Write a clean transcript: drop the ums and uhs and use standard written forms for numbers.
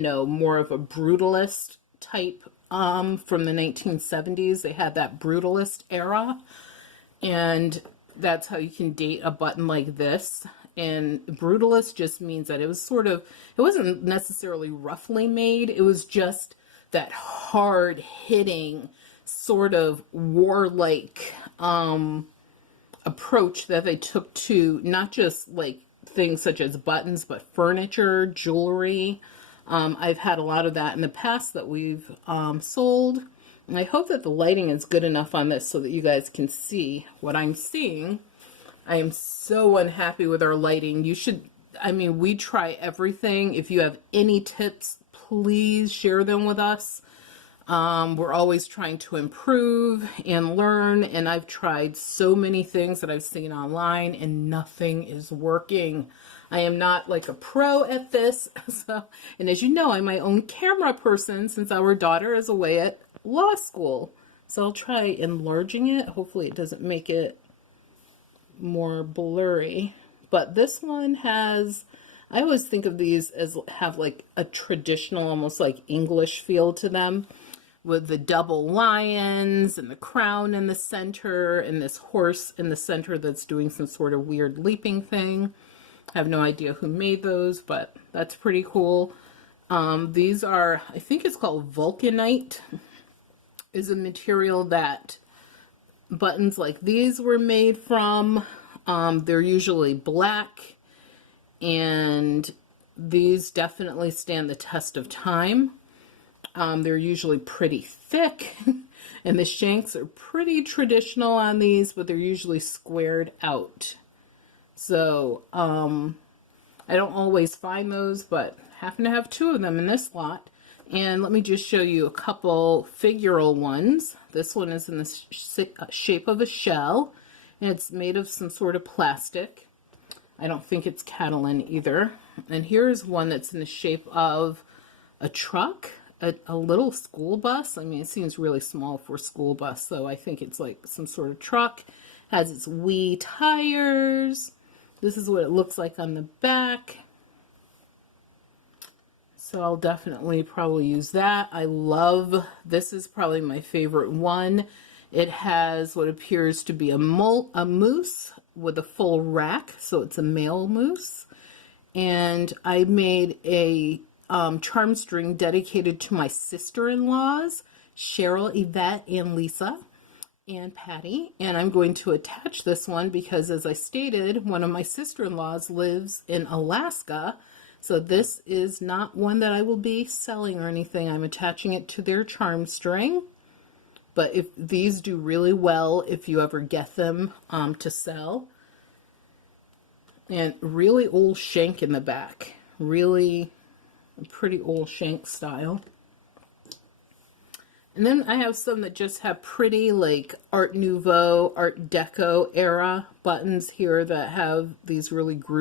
more of a brutalist type from the 1970s. They had that brutalist era, and that's how you can date a button like this. And brutalist just means that it was sort of, it wasn't necessarily roughly made, it was just that hard hitting sort of warlike approach that they took to not just like things such as buttons, but furniture, jewelry. I've had a lot of that in the past that we've sold. And I hope that the lighting is good enough on this so that you guys can see what I'm seeing. I am so unhappy with our lighting. You should, I mean, we try everything. If you have any tips, please share them with us. We're always trying to improve and learn, and I've tried so many things that I've seen online and nothing is working. I am not like a pro at this. So, and as you know, I'm my own camera person since our daughter is away at law school. So I'll try enlarging it. Hopefully it doesn't make it more blurry. But this one has, I always think of these as have like a traditional, almost like English feel to them, with the double lions and the crown in the center and this horse in the center that's doing some sort of weird leaping thing. I have no idea who made those, but that's pretty cool. These are, I think it's called vulcanite, is a material that buttons like these were made from. They're usually black, and these definitely stand the test of time. They're usually pretty thick, and the shanks are pretty traditional on these, but they're usually squared out. So I don't always find those, but happen to have two of them in this lot. And let me just show you a couple figural ones. This one is in the shape of a shell, and it's made of some sort of plastic. I don't think it's Catalan either. And here's one that's in the shape of a truck, a little school bus. I mean, it seems really small for a school bus, so I think it's like some sort of truck. Has its wee tires. This is what it looks like on the back. So I'll definitely probably use that. I love, this is probably my favorite one. It has what appears to be a moose with a full rack, so it's a male moose. And I made a charm string dedicated to my sister-in-laws, Cheryl, Yvette, and Lisa, and Patty. And I'm going to attach this one because, as I stated, one of my sister-in-laws lives in Alaska. So this is not one that I will be selling or anything. I'm attaching it to their charm string. But if these do really well, if you ever get them to sell. And really old shank in the back. Really pretty old shank style. And then I have some that just have pretty like Art Nouveau, Art Deco era buttons here that have these really groovy